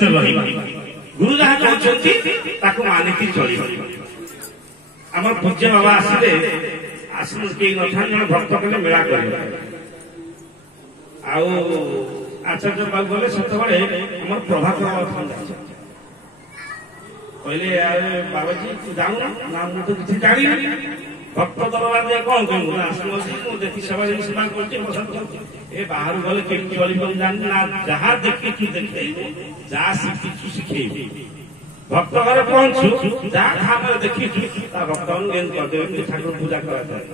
ଭିତରେ ରହିବା ଗୁରୁ ଯାହା କହୁଛନ୍ତି ତାକୁ ମାନିକି ଚଳିବା। ଆମର ପୂଜ୍ୟ ବାବା ଆସିଲେ କେହି ନଥାନ୍ତି ଜଣେ ଭକ୍ତ କଲେ ମେଳା କରିବ ଆଉ ଆଚାର୍ଯ୍ୟ ବାବୁ ଗଲେ ସେତେବେଳେ ଆମର ପ୍ରଭାତ କହିଲେ ବାବାଜୀ ତୁ ଯାଉନା ନା ମୁଁ ତ କିଛି ଜାଣିନି ଭକ୍ତ ଦରବାର କଣ କହିବୁ ନା ମୁଁ ଦେଖି ସେବା ସେବା କରୁଛି ଏ ବାହାରୁ ଗଲେ କେମିତି ଚଳିବ ଜାଣିନି ନା ଯାହା ଦେଖିଛୁ ଦେଖେଇବୁ ଯାହା ଶିଖିଛୁ ଶିଖେଇବୁ ଭକ୍ତ ଘରେ ପହଞ୍ଚୁ ଯାହା ଖାପରେ ଦେଖିଛୁ ତା ଭକ୍ତମାନଙ୍କୁ ଏମିତି କରିଦେବେ ଏମିତି ଠାକୁର ପୂଜା କରାଯାଏ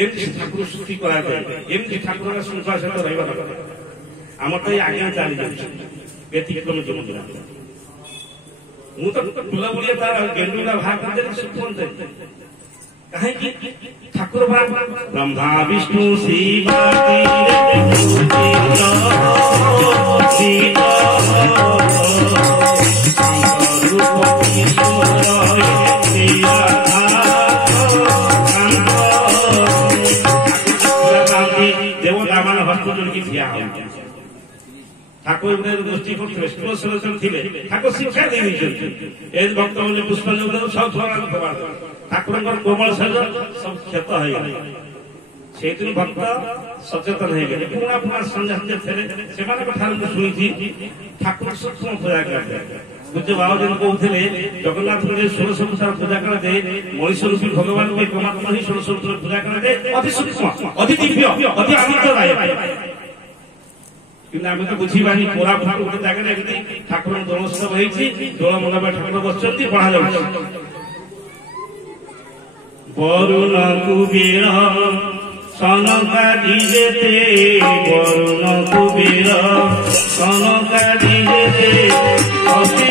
ଏମିତି ଠାକୁର ସୃଷ୍ଟି କରାଯାଏ ଏମିତି ଠାକୁରଙ୍କ ଶୃଙ୍ଖଳା ସହିତ ରହିବା ଦରକାର। ଆମର ତ ଏଇ ଆଜ୍ଞା ଚାଲି ଯାଉଛି ବ୍ୟତିକ୍ରମ ଜୀବନ ମୁଁ ତ ଟୁଲା ବୁଲିଆ ତାର ଗେଣ୍ଡୁଲା ବାହାର କରିଦେଲି ଶୁଣନ୍ତେ କାହିଁକି ଠାକୁର ବ୍ରହ୍ମା ବିଷ୍ଣୁ ଶିବା ଦେବତା ମାନେ ହସ୍ତ ଯୋଡ଼ିକି ଠିଆ ହଉଛି ଠାକୁର ଗୋଷ୍ଠୀ କରୁଥିଲେ ଥିଲେ ଠାକୁର ଶିକ୍ଷା ଦେଇ ଦେଇଛନ୍ତି ଏ ଭକ୍ତ ମାନେ ପୁଷ୍ପାଞ୍ଜଳି ସବୁ ଠାକୁରଙ୍କର କୋମଳ ଶରୀର ସବୁ କ୍ଷତ ହେଇଗଲା ସେଇଥିରୁ ଭକ୍ତ ସଚେତନ ହେଇଗଲେ ପୁରୁଣା ପୁରୁଣା ସନ୍ଧ୍ୟା ଥିଲେ ସେମାନଙ୍କ ଠାରୁ ମୁଁ ଶୁଣିଛି ଠାକୁର ସୂକ୍ଷ୍ମ ପୂଜା କରାଯାଏ। ପୂଜ୍ୟ ବାବାଜୀ କହୁଥିଲେ ଜଗନ୍ନାଥଙ୍କୁ ଯେ 16 ପୂଜା କରାଯାଏ ମଣିଷ ରୂପୀ ଭଗବାନଙ୍କୁ ପରମାତ୍ମା ହିଁ 16 ପୂଜା କରାଯାଏ ଅତି ସୂକ୍ଷ୍ମ ଅତି ଦିବ୍ୟ ଅତି ଆନନ୍ଦଦାୟକ କିନ୍ତୁ ଆମେ ତ ବୁଝିବାନି କୋରାପୁଟ ଗୋଟେ ଜାଗାରେ ଏମିତି ଠାକୁରଙ୍କ ଦୋଳୋତ୍ସବ ହେଇଛି ଦୋଳ ମଣ୍ଡପରେ ଠାକୁର ବସିଛନ୍ତି ପଢା ଯାଉଛି ବରୁଣ କୁବେର ସନକାଦି ଯେତେ ବରୁଣ କୁବେର ସନକାଦି ଯେତେ ଅତି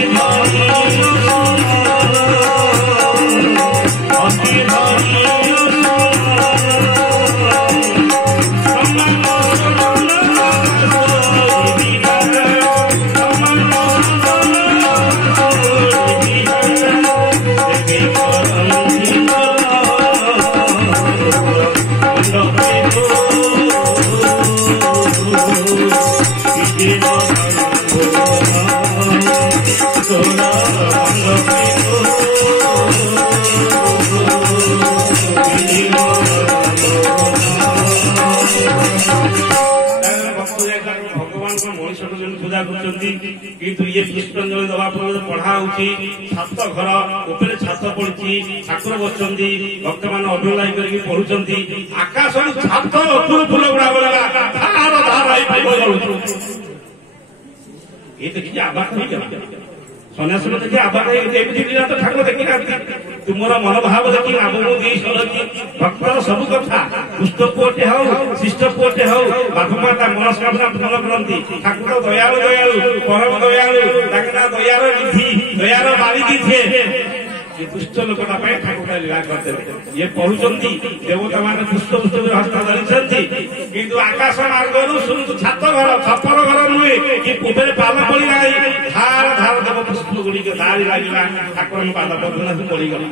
কিন্তু ইয়ে পুষ্পাঞ্জলি দেওয়া পড়া হচ্ছে ছাত ঘর উপরে ছাত পড়ছি ঠাকুর বসছেন ভক্তମାନେ ଅଭିନୟ କରିକି ପଢୁଛନ୍ତି ଆକାଶରୁ ଛାତ ଉପରୁ ଫୁଲ ଗୁଡା ଗଲା ଏ ଦେଖିକି ଆବାଦ ହେଇଗଲା ସନ୍ନ୍ୟାସୀ ଦେଖି ଆବାଦ ହେଇଗଲା ଏମିତି ତ ଠାକୁର ଦେଖିନାହାନ୍ତି ତୁମର ମନୋଭାବ ଦେଖି ଆବକୁ ଦେଇ ସରକି ଭକ୍ତର ସବୁ କଥା ଦୁଷ୍ଟ ପୁଅଟେ ହଉ ଶିଷ୍ଟ ପୁଅଟେ ହଉ ବାପା ମାତା ମନସ୍କାମନା ପୂରଣ କରନ୍ତି ଠାକୁର ଦୟାଳୁ ଦୟାଳୁ ପରମ ଦୟାଳୁ ତାଙ୍କ ଦୟାର ନିଧି ଦୟାର ବାରିଧି ଥିଏ ଦୁଷ୍ଟ ଲୋକଟା ପାଇଁ ଠାକୁର ଲୀଳା କରିଦେଲେ ଇଏ ପଢୁଛନ୍ତି ଦେବତା ମାନେ ପୁଷ୍ପ ହସ୍ତ ଧରିଛନ୍ତି କିନ୍ତୁ ଆକାଶ ମାର୍ଗରୁ ଶୁଣନ୍ତୁ ଛାତ ଘର ଛପର ଘର ନୁହେଁ କି ପୂବରେ ପାଲ ପଡି ନାହିଁ ଧାର ଧାର ଦେବ ପୁଷ୍ପ ଗୁଡିକ ଧାରି ଲାଗିଲା ଠାକୁରଙ୍କ ପାଦ ପଦ୍ମନାଥ ପଡିଗଲା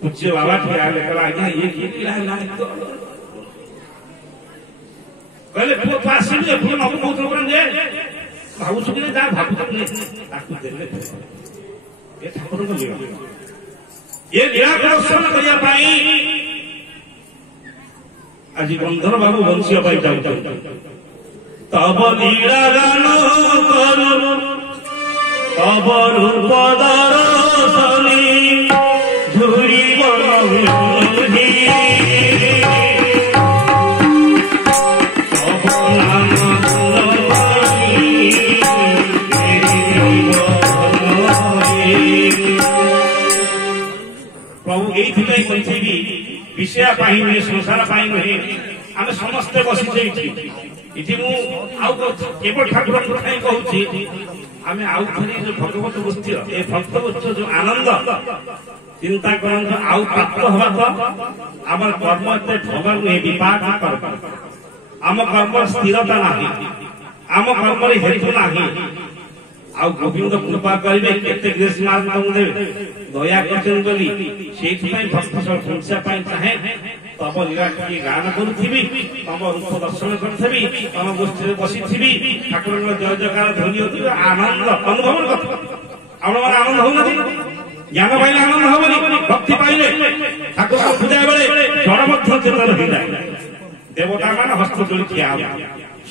ପୂଜ୍ୟ ବାବା ଠିଆ ହେଲେ କହିଲା ଆଜ୍ଞା ଇଏ କିଏ ଲୀଳା ହେଲା କହିଲେ ପୁଅ ତୁ ଆସିଲୁ ଏ ପୁଅ ନବୁ କହୁଥିଲ ଯେ ଭାବୁଛୁ କି ଯାହା ଭାବୁଛନ୍ତି ତାକୁ ଦେଲେ ଏ ଠାକୁରଙ୍କ ଲୀଳା ଏ ଲୀଳା ପ୍ରଦର୍ଶନ କରିବା ପାଇଁ ଆଜି ବନ୍ଧର ବାବୁ ବଂଶୀୟ ପାଇଁ ଯାଉଛନ୍ତି ତବ ଲୀଳା ଗାନ କରୁ ତବ ରୂପ ଦର୍ଶନୀ ଝୁରିବ प्रभु यही कहते विषय नुहे संसार नुहे आम समस्ते बसीचे केवल ठाकुर कहूँ आम आउ जो भगवत गोष्ठी भक्त गोष्ठी जो आनंद चिंता करते आउ प्राप्त हवा तो आम कर्म एत भगवान नुहे विपाक कर्म आम कर्म स्थिरता ना आम कर्म हेतु ना आ गोविंद कृपा करेंगे केते ग्रेस मार्क देवे दया कर भक्त समस्या चाहे तम लीला टी गान करुथि तम रूप दर्शन करी तम गोष्ठी बसी ठाकुर जय जयकार ध्वनि होती आनंद अनुभव आप आनंद हो ज्ञान पाइले आनंद हबनी भक्ति पाइले ठाकुर पूजा बेले जड़ चेतन हो जाए देवता मान हस्त जोड़ी ठिया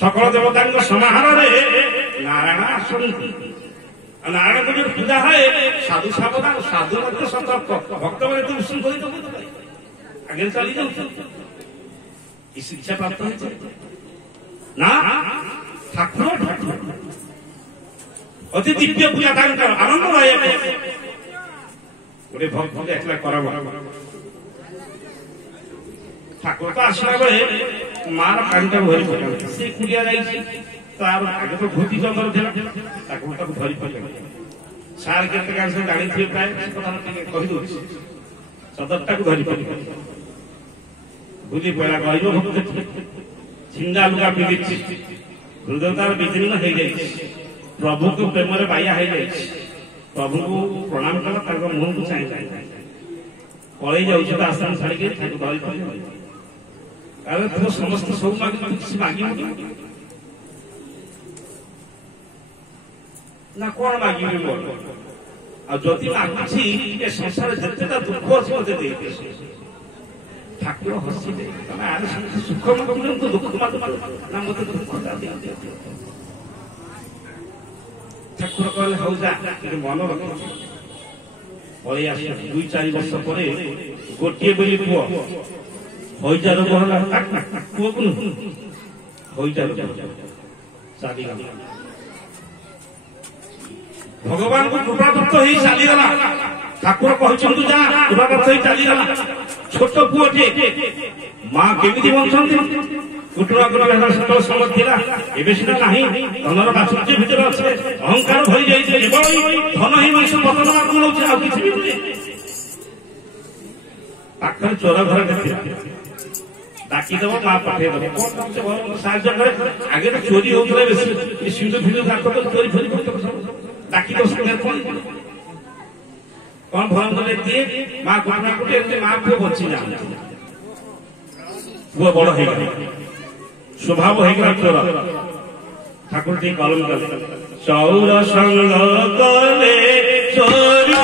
सकल देवता समाहार नारायण आसुंती नारायण को जो पूजा है साधु सावधान साधु मध्य सतर्क भक्त मैंने तो उषृंखलित आगे चली जाऊ शिक्षा प्राप्त ना ठाकुर अति दिव्य पूजा आनंद गोटे भक्त देखला करब ठाकुर तो आसला बेले मार कांटा भरी पड़ा से कुड़िया तार आगे तो भूति चंद्र था धरी पड़े सार के जानी थे प्राय कहीदे सदरटा को धरी पड़े बुझी पड़ा गरीब भक्त छिंदा लुगा पिंधि हृदय तार विदीर्ण हो जाए प्रभु को प्रेम बाया हो जाए प्रभु को प्रणाम कला मुह को चाहिए पलि जाऊँ आश्रम छाड़ी धरी तू समस्त सब मांग किसी मांग ना कौन मांग आदि मांगी ए संसार जितेटा दुख अच्छे मत ठाकुर हसिले सुख मांग दुख मांग ना मत दुख ठाकुर कहले हौ जा मन रख पलि आस 2-4 वर्ष पर गोटे बोली पुओ हईजा रोग है पुओ को हईजा रोग सारी भगवान को कृपाप्राप्त हो चलीगला ठाकुर कहते जा कृपाप्राप्त हो चलीगला छोट पुओटे माँ केमी बंचती कुटुरा कुटुरा समझ एवं सीधा नहीं धनर बाचुर्य भितर अच्छे अहंकार भरी जाइए धन ही मनुष्य पतन आगे किसी पाखर चोर घर डाकीदेव माँ पठेदेव साहय करे आगे तो चोरी होता बेसी सिंधु फिंधु चोरी फोरी डाकीदेव सामने कौन भरण कले दिए माँ कुटुरा कुटे माँ पुओ बची जा पुओ बड़ हो स्वभाव होगा चोर ठाकुर जी कलम कले चौर संग कले चोरी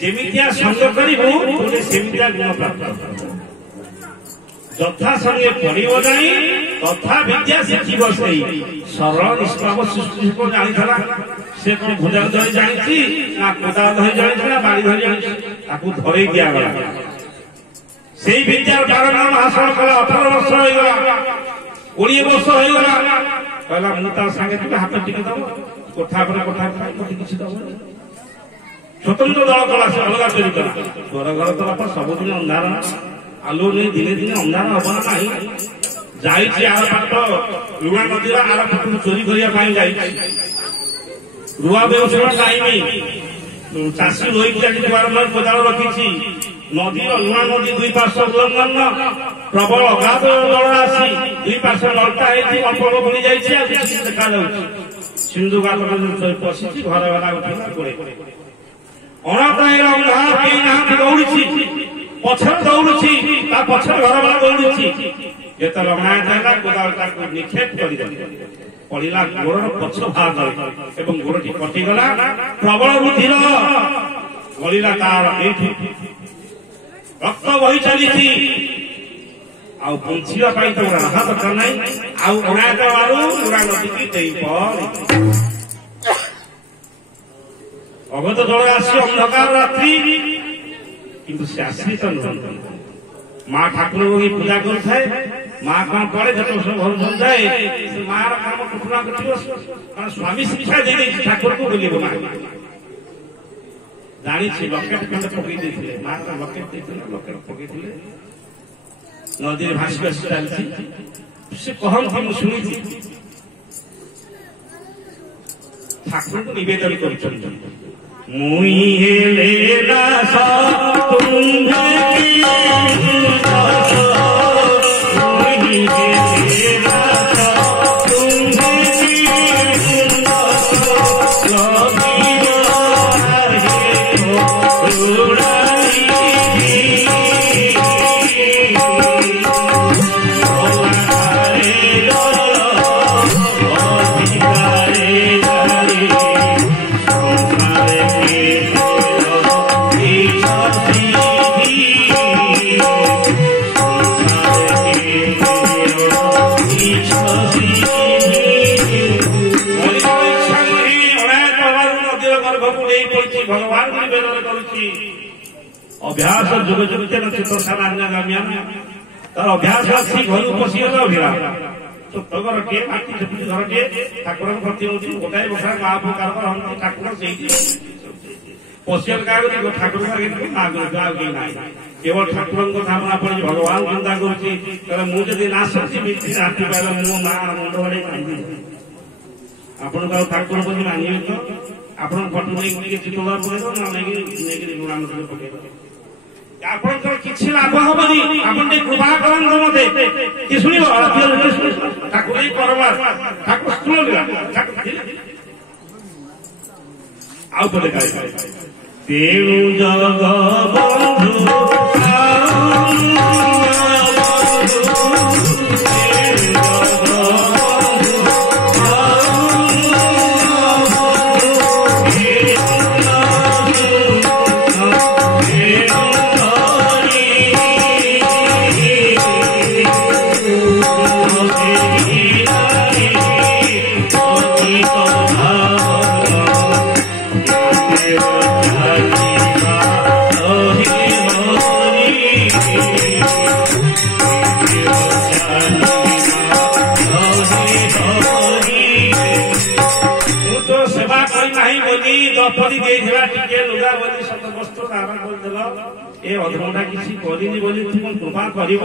जेमितिया संग करू सेमितिया गुण प्राप्त यथा संगे पढ़व जाई तथा विद्या शिखब से सरल निष्पाप सृष्टि को जानी से कौन भुजा धरी जानी ना कोदा धरी जानी ना बाड़ी धरी जानी धरे दिया गला से विद्या बारंबार हासिल कला 18 वर्ष होगा 20 वर्ष होगा कहला मुझे सागे हाथ टिके दब कोठा पर कोठा किसी दब स्वतंत्र दल कला से अलग चोरी कला घर तो बापा सबुदिन अंधार आलू नहीं दिने दिने अंधार हम ना आर पाट लुणा नदी आर पाट चोरी करने रुआ व्यवसाय टाइम चाषी रोई बारंबार कोदाल रखी नदी लुणा नदी 2 पार्श्व उल्लंघन प्रबल अगाध जल आसी 2 पार्श्व नलटा अल्प बुड़ी जाए देखा सिंधु गात पशि घर वाला उठे अणापाई अंधार कई ना दौड़ी पछर दौड़ी पछर घर वाला दौड़ी जो लगा कोदाल निक्षेप कर पड़ा गोड़ पछ भाग गोड़टी कटिगला प्रबल बुद्धिर ଗଳିଲା ତାର ଏଇଠି ରକ୍ତ ବହି ଚାଲିଛି ଆଉ ବଞ୍ଚିବା ପାଇଁ ତ ରାହା ଦରକାର ନାହିଁ ଆଉ ଉଣା ଦେବାରୁ ଉଣା ନଦୀକି ଦେଇ ଅଗତ ଜଳ ଆସି ଅନ୍ଧକାର ରାତ୍ରି କିନ୍ତୁ ସେ ଆସିଲି ତ ନୁହନ୍ତି ମା ଠାକୁରଙ୍କୁ ପୂଜା କରୁଥାଏ ମା କଣ କରେ ଯେତେବେଳେ ସବୁ ଘର ଯାଏ ସେ ମାର କାମ କୁଟୁଣା କରିବ ସ୍ୱାମୀ ଶିକ୍ଷା ଦେଇଦେଇଛି ଠାକୁରଙ୍କୁ ବୋଲିବ ମା ଜାଣିଛି ଲକେଟ ଖଣ୍ଡେ ପକେଇ ଦେଇଥିଲେ ମା ଲକେଟ ଦେଇଥିଲେ ଲକେଟ ପକେଇଥିଲେ ନଦୀରେ ଭାସି ଭାସି ଚାଲିଛି ସେ କହନ୍ତି ମୁଁ ଶୁଣିଛି ଠାକୁରଙ୍କୁ ନିବେଦନ କରୁଛନ୍ତି ମୁଇଁ ହେଲେ ଦାସ अभ्यास जुग जुगते चित्तसामान्यगामिया तार अभ्यास अच्छी घर पशिगला अभिराम छोट घर टे माटी झुपड़ी घर टे ठाकुर प्रति गोटाए बसा गाँ प्रकार ठाकुर से पशियल क्या ठाकुर केवल ठाकुर धारणा पड़ी भगवान चिंता करुँचे ना सकती राति पाइल मो माँ मुंड बड़े कांदी आपण ठाकुर प्रति मानिए तो आप फटो नहीं चितोला पकड़ ना लुणा पकड़ आपंकर किसी लाभ हेनी आप कृपा करते मते कि शुण ठाकुर ठाकुर आउटे तेणु जग बंधु अधमटा किसी कृपा करूँ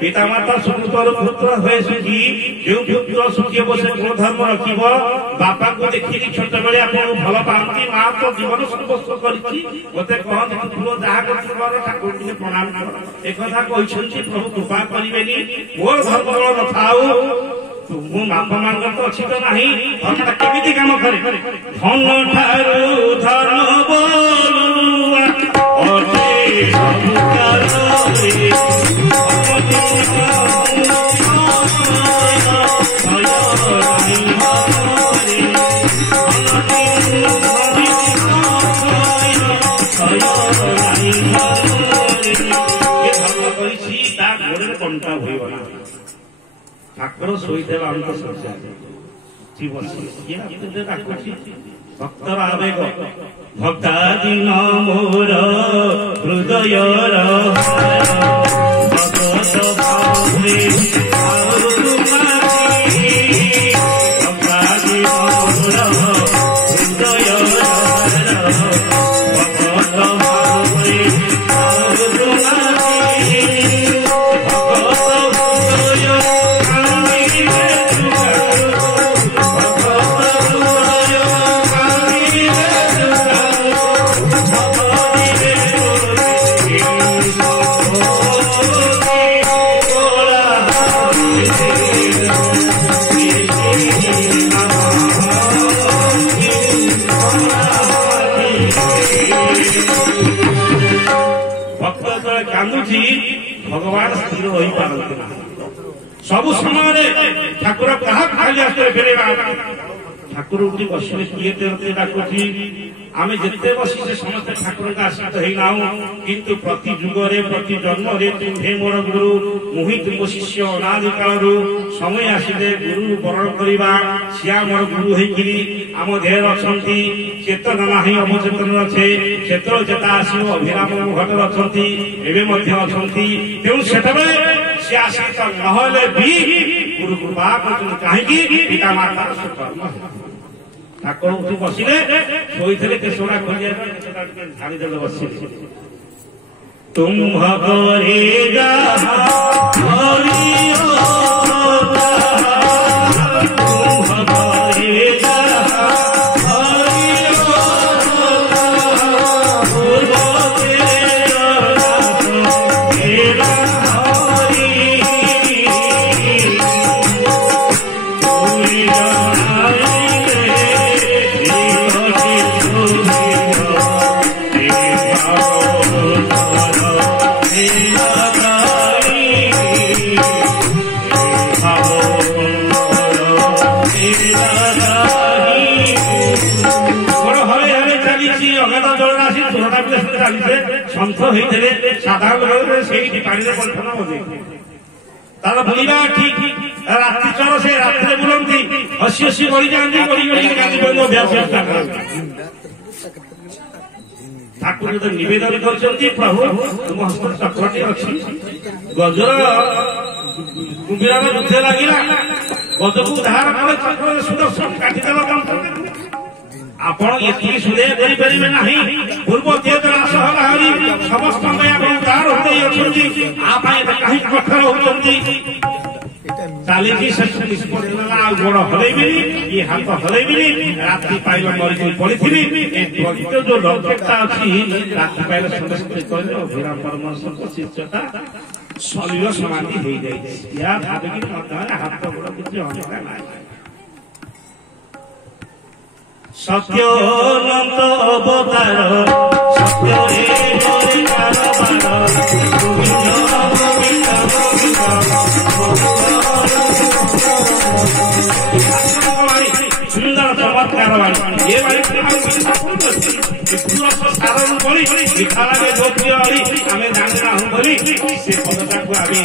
पितामाता सुपुत्र पुत्र हुए सुखी जो पुत्र सुखी बसे गुण धर्म रख बापा को देखिए छोट बेले आप भल पाती माँ तो जीवन सर्वस्व कर मत कहते फूल जहाँ कर ठाकुर प्रणाम कर एक प्रभु कृपा करें मोर धर्म न था मो बापा मान तो अच्छी तो ना धर्मटा केमी कम करे धन ठारू धन बोलुआ ठाकुर शोते भक्तर आवेग भक्तादीन मोर हृदय कांदुची भगवान स्थिर रही पारती सब समय ठाकुर क्या खाली आसते फेर ଠାକୁର ଉଠି ବସିଲେ କିଏ ଦେହତେ ଡାକୁଛି ଆମେ ଯେତେ ବସିଛେ ସମସ୍ତେ ଠାକୁରଙ୍କ ଆଶ୍ରିତ ହେଇନାହୁଁ କିନ୍ତୁ ପ୍ରତି ଯୁଗରେ ପ୍ରତି ଜନ୍ମରେ ତୁମ୍ଭେ ମୋର ଗୁରୁ ମୁହିଁ ତୁମ ଶିଷ୍ୟ ଅନାଦି କାଳରୁ ସମୟ ଆସିଲେ ଗୁରୁ ବରଣ କରିବା ସିଆ ମୋର ଗୁରୁ ହେଇକିରି ଆମ ଦେହରେ ଅଛନ୍ତି ଚେତନ ନାହିଁ ଅବଚେତନ ଅଛେ କ୍ଷେତ୍ର ଚେତା ଆସିବ ଅଭିରାମ ଘଟରେ ଅଛନ୍ତି ଏବେ ମଧ୍ୟ ଅଛନ୍ତି ତେଣୁ ସେତେବେଳେ ସେ ଆଶ୍ରିତ ନହେଲେ ବି ଗୁରୁ କୃପା କରୁଛନ୍ତି କାହିଁକି ପିତା ମାତାର ସୁକର୍ମ ଠାକୁର ଉଠି ବସିଲେ ଶୋଇଥିଲେ କେଶଟା ଖୋଲିବା ପାଇଁ କେଶଟା ଟିକେ ଝାଡ଼ିଦେଲେ ବସିଲେ ତୁମ୍ଭ କରେ ଯାହା ସନ୍ଥ ହେଇଥିଲେ ସାଧାରଣ ସେଇଠି ପାଣିରେ କଣ୍ଠନ ବଜେଇଥିଲେ ତାର ବୁଲିବା ଠିକ ରାତି ଚର ସେ ରାତିରେ ବୁଲନ୍ତି ହସି ହସି ଗଳିଯାଆନ୍ତି ଗଳି ଗଳି ଅଭ୍ୟାସ କରନ୍ତି ଠାକୁର ଯଦି ନିବେଦନ କରିଛନ୍ତି ପ୍ରଭୁ ତୁମ ହସ୍ତ ଚକ୍ରଟି ଅଛି ଗଜର କୁମ୍ଭୀରର ଯୁଦ୍ଧ ଲାଗିଲା ଗଜକୁ ଧାର କଲେ ଚକ୍ରରେ ସୁଦର୍ଶନ କାଟିଦେବ ଆପଣ ଏତିକି ସୁଦେହ କରିପାରିବେ ନାହିଁ ପୂର୍ବ ଦେହ ନାଶ ହେଲା ହରି ସମସ୍ତଙ୍କ ଆପଣ ଉଦ୍ଧାର ହୋଇ ଅଛନ୍ତି ଆ ପାଇଁ କାହିଁକି କଠୋର ହଉଛନ୍ତି ଚାଲିଛି ଶେଷ ନିଷ୍ପତ୍ତି ନେଲା ଆଉ ଗୋଡ ହଲେଇବିନି ଇଏ ହାତ ହଲେଇବିନି ରାତି ପାଇବା ମରିକି ପଡିଥିବି ଏ ପ୍ରକୃତ ଯୋଉ ଲକ୍ଷ୍ୟତା ଅଛି ରାତି ପାଇଲେ ସମସ୍ତେ କହିଲେ ଅଭିରାମ ପରମହଂସଙ୍କ ଶିଷ୍ୟତା ଶରୀର ସମାଧି ହେଇଯାଇଛି ଏହା ଭାବିକି ମଧ୍ୟ ହାତ ଗୋଡ କିଛି ଅନେକା ନାହିଁ ସତ୍ୟ ଅନନ୍ତ ଅବତାର ସତ୍ୟରେ କାରବାର ଗୋବିନ୍ଦ ଗୋବିନ୍ଦ ଗୋବିନ୍ଦ ସୁନ୍ଦର ଚମତ୍କାର ବାଣୀ ଏ ବାଣୀ ସାରଣ ବଳି ମିଠା ଲାଗେ ଗୋପ୍ୟ ଅଳି ଆମେ ଜାଣିନାହୁଁ ବୋଲି ସେ ପଦଟାକୁ ଆମେ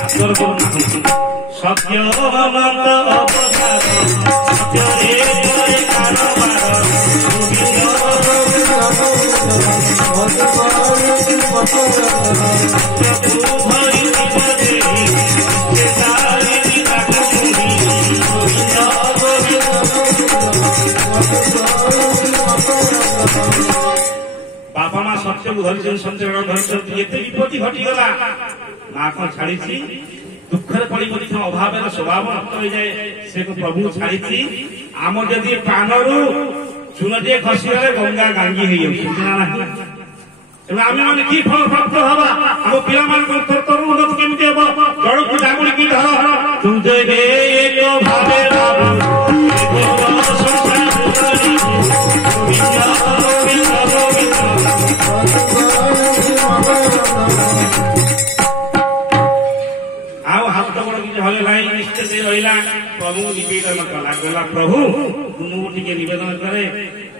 ଆଦର କରୁନାହୁଁ ସତ୍ୟ ଅନନ୍ତ ଅବତାର ସତ୍ୟରେ ବାପା ମା ସତ୍ୟକୁ ଧରିଛନ୍ତି ସତ୍ୟ ଧରିଛନ୍ତି ଏତେ ବିପତ୍ତି ଘଟିଗଲା ମା କଣ ଛାଡିଛି ଦୁଃଖରେ ପଡି ମଧ୍ୟ ଅଭାବର ସ୍ୱଭାବ ନଷ୍ଟ ହୋଇଯାଏ ସେ ପ୍ରଭୁ ଛାଡିଛି ଆମ ଯଦି ପାନରୁ ଚୁନଟିଏ ଖସିଗଲେ ଗଙ୍ଗା ଗାଙ୍ଗି ହେଇଯାଉଛି ନା ନାହିଁ ତେଣୁ ଆମେ ମାନେ କି ଫଳ ପ୍ରାପ୍ତ ହବା ଆମ ପିଲାମାନଙ୍କ ତର ଉନ୍ନତି କେମିତି ହବ ଜଣକୁ ଡାଙ୍ଗୁଡିକି ଧର ତୁମେ ଏକ ଭାବେ ଆଉ ହାତ ଗୋଡ କିଛି ହଲେ ନାହିଁ ନିଶ୍ଚିତ ରହିଲା ପ୍ରଭୁ ନିବେଦନ କଲା କହିଲା ପ୍ରଭୁ ମୁଁ ଟିକେ ନିବେଦନ କରେ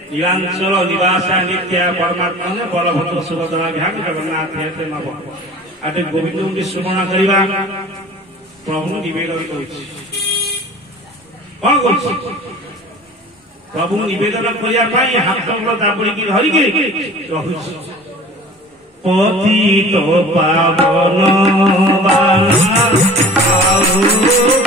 नीलांचल निवासा नित्या परमात्मा ने बलभद्र सुभद्रा ध्यान जगन्नाथ हेते नव आटे गोविंद की स्मरण करवा प्रभु निवेदन करुछि कौन करुछि प्रभु निवेदन करिया पाई हाथ गोड़ दाबड़ी की धरि के रहुछि पतित पावन बाना आउ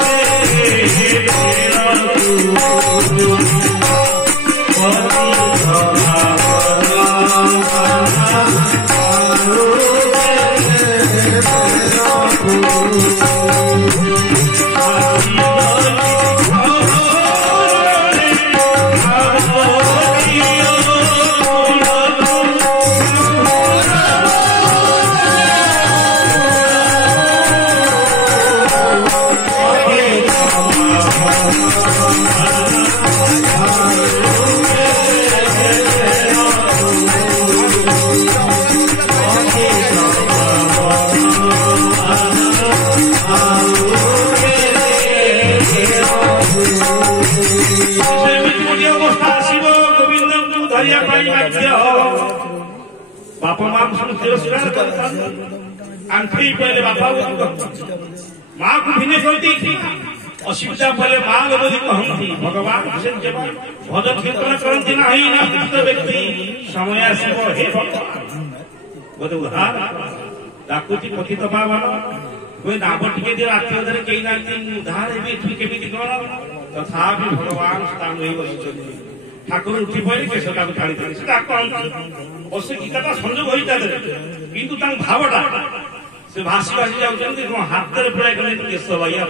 କରିବା ପାଇଁ ବାଧ୍ୟ। ବାପା ମା ତିରସ୍କାର କରିଥାନ୍ତି। ଆଣ୍ଠେଇ ପଡ଼ିଲେ ବାପା ମାକୁ ଭିନେ କରନ୍ତି। ଅସୁବିଧା ପଡ଼ିଲେ ମା ବୋଲି କହନ୍ତି। ଭଗବାନ ସେ ଭଜ କୀର୍ତ୍ତନ କରନ୍ତି ନାହିଁ ନା ବ୍ୟକ୍ତି ସମୟ ଆସିବ ହେ ଭଗବାନ ବୋଧେ ଉଦ୍ଧାର ଡାକୁଛି ପତିତ ପାବନ ହୁଏ ନାମ ଟିକେ ଦିଅ ରାତି ଅଧରେ କେହି ନାହାନ୍ତି ଉଦ୍ଧାର ହେବି ଏଠି କେମିତି କଣ ତଥାପି ଭଗବାନ ସ୍ଥାନ ହେଇ ବସିଛନ୍ତି। ଠାକୁର ଉଠି ପଡ଼ିଲେ କେଶଟାକୁ ଛାଡ଼ିଦେଲେ ସେଟା କହନ୍ତି ଅବଶ୍ୟ ଗୀତାଟା ସଂଯୋଗ ହୋଇଥାଏ କିନ୍ତୁ ତାଙ୍କ ଭାବଟା ସେ ଭାସି ଭାସି ଯାଉଛନ୍ତି କଣ ହାତରେ ପୁରା କଲେ କେଶ ବାଇଆ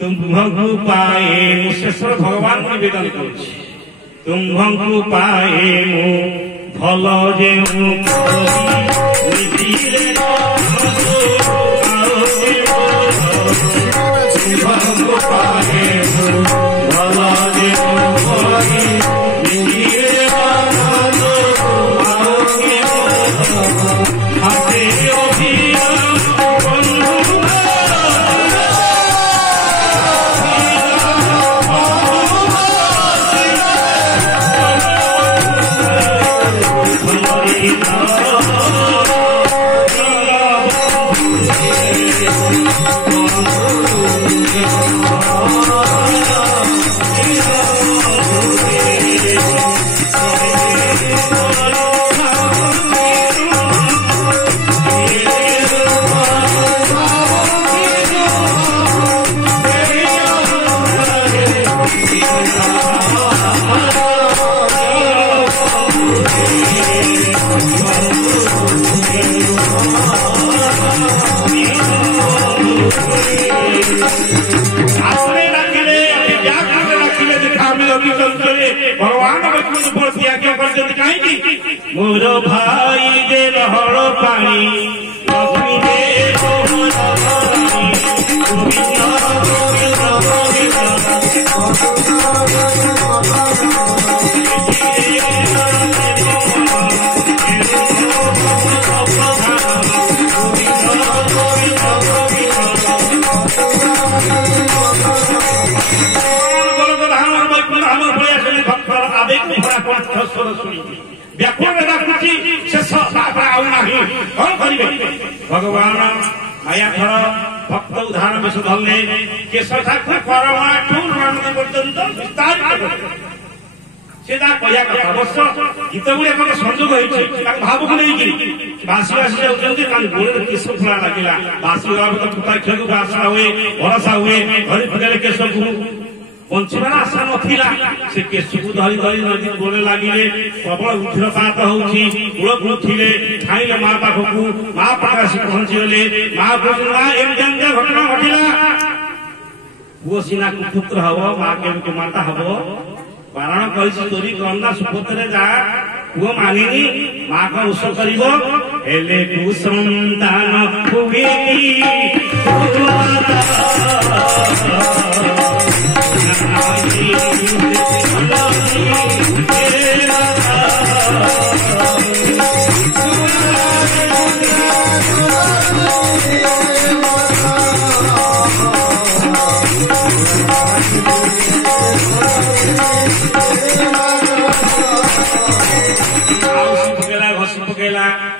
तुम्भंगु पाए मुशेश्वर भगवान निवेदन करुछि तुम्भंगु पाए मु भल जे तुम्भंगु पाए मु भल जे मोर भाई दे लहर पानी लक्ष्मी दे भगवान आया थर भक्त उदाहरण विष धरले केश ठाकुर परमाठू पर्यंत विस्तार से कहया कथा अवश्य गीत गुड़े कौन संजोग होती भाव को लेकिन बासी बासी जाऊँगी गोड़े केश फुला लगे बासी पुताक्ष को आशा हुए भरोसा हुए धरी पकड़े केश को बंचार आशा नाला से केश को धरी धरी नदी गोड़े लगे प्रबल उज्रपात होती कूल को उठिले खाइले माँ पाखक माँ पाखे आसी पहुंचीगले माँ कहना एमती घटना घटला पुओ सीना कुपुत्र हम माँ के माता हम बारण कर चोरी करना सुपत्र जा पुओ मानिनी माँ का उष कर कुसंतान हुए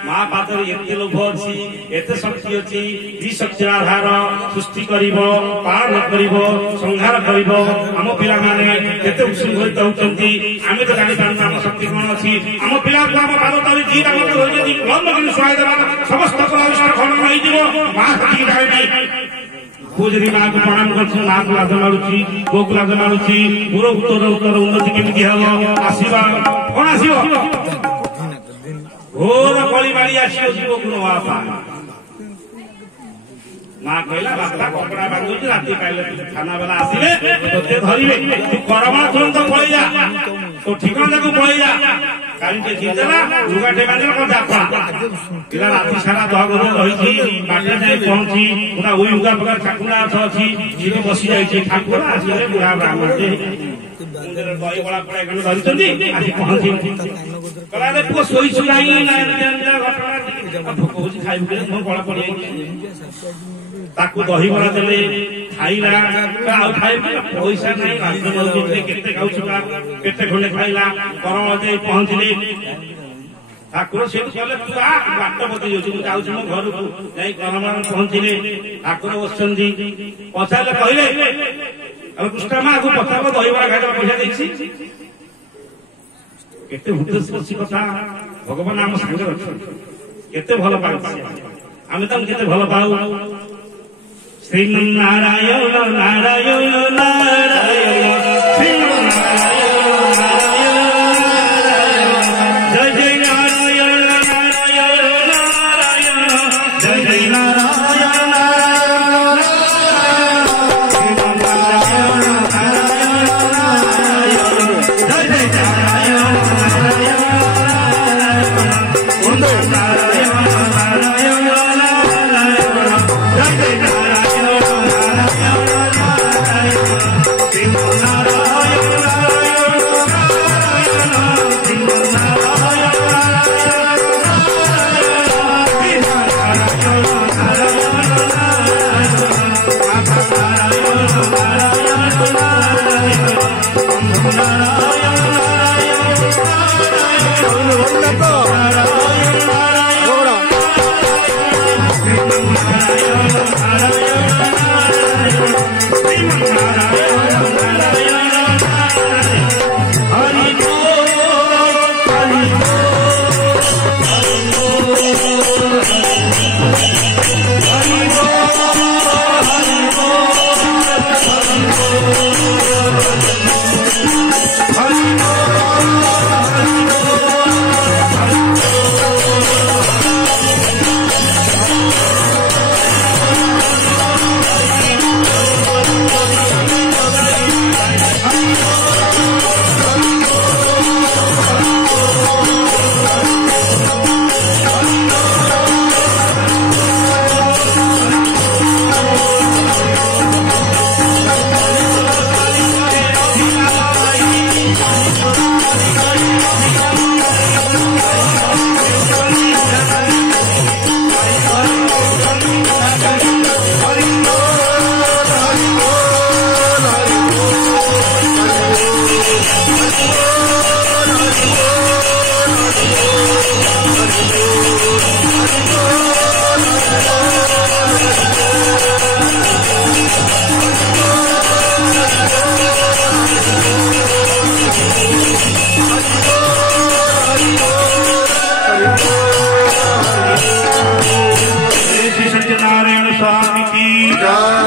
माँ पातर एत लोभ अच्छी एत शक्ति अच्छी दी शक्तिर आधार सृष्टि पालन संहार आम पिला केते उशृंखलित होती आम तो जापार आम शक्ति कौन अच्छी आम पिला को आम पाद तले दीटा शुआई देवा समस्त खंडन माँ शक्ति जाए पुओ जदि माँ को प्रणाम कर माँ को लाज मारुची पुओ को लाज मारुची पूर उत्तर उत्तर उन्नति केमी हम आसवा कौन आसो घोर कली मारी आसो जीव को बापा माँ कहला बापा कपड़ा बांधुची राति पाइले खाना बेला आसिले तोते धरिबे तू करमा तुरंत पळै जा तो ठिकाना जाको पळै जा काली के जिंदला लुगाटे बांधला को जापा पिला राति सारा दहगद रहिची बाटे जाय पहुंची पुरा ओई उगा प्रकार ठाकुरा अछि जीव बसी जाय छै ठाकुरा आसिले बुढ़ा ब्राह्मण जे मंदिर दही बड़ा पड़े गण धरिचंदी आसी पहुंची କହିଲା ପୁଅ ଶୋଇଛୁ ନାହିଁ ଘଟଣା ଭୋକ ହଉଛି ଖାଇବୁ ମୋ ବଳ ପଡିଯାଇଛି ତାକୁ ଦହିବରା ଦେଲେ ଖାଇଲା ଆଉ ଖାଇବୁ ପଇସା ନାହିଁ କେତେ ଖାଉଛୁ କେତେ ଖଣ୍ଡେ ଖାଇଲା କରମ ଯାଇ ପହଞ୍ଚିଲେ ଠାକୁର ସେଠୁ କହିଲେ ତୁ ବାଟ ବତେଇ ଯାଉଛି ମୁଁ ଯାଉଛି ମୋ ଘରକୁ ଯାଇ କରମ ପହଞ୍ଚିଲେ ଠାକୁର ବସିଛନ୍ତି ପଚାରିଲେ କହିଲେ ଆଉ କୃଷ୍ଣ ମାକୁ ପଚାର ଦହିବରା ଖାଇବା ପଇସା ଦେଇଛି କେତେ ହୃଦୟସ୍ପର୍ଶୀ କଥା ଭଗବାନ ଆମ ସାଙ୍ଗରେ ଅଛନ୍ତି କେତେ ଭଲ ପାଉଛି ଆମେ ତାଙ୍କୁ କେତେ ଭଲ ପାଉ ଶ୍ରୀମନ୍ନାରାୟଣ ନାରାୟଣ ନାରାୟଣ सत्यनारायण स्वामी की जय।